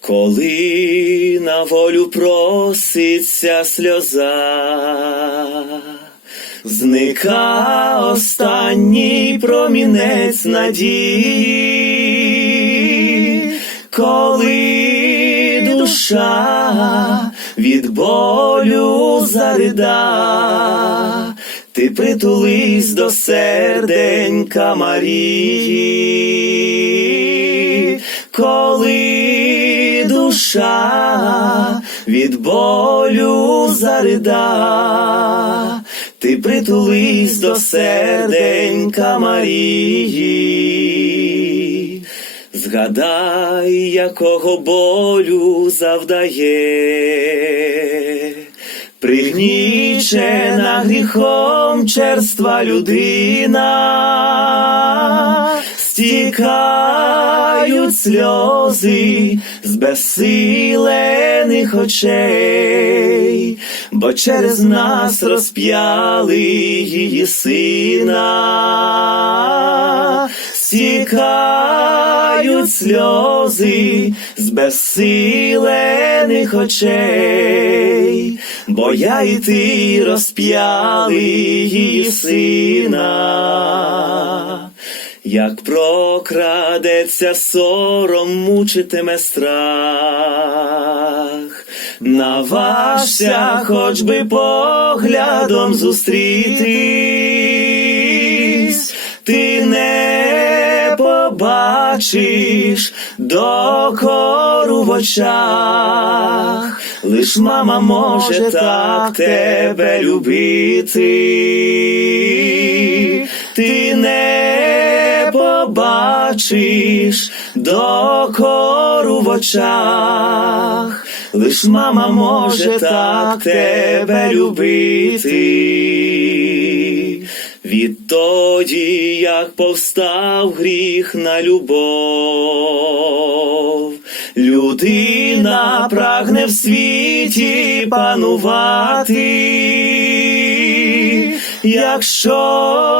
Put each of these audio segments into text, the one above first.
Коли на волю проситься сльоза, зникає останній промінець надії, коли душа від болю зарида, ти притулись до серденька Марії, душа від болю зарида, ти притулись до серденька Марії. Згадай, якого болю завдає, пригнічена гріхом черства людина, стікають сльози з безсилених очей, бо через нас розп'яли її сина, стікають сльози з безсилених очей, бо я і ти розп'яли її сина. Як прокрадеться сором, мучитиме страх, наважся хоч би поглядом зустрітись, ти не побачиш докору в очах, лиш мама може так тебе любити, побачиш докору в очах, лиш мама може так тебе любити. Відтоді, як повстав гріх на любов, людина прагне в світі панувати, якщо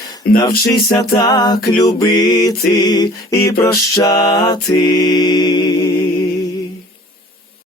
Навчися так любити і прощати.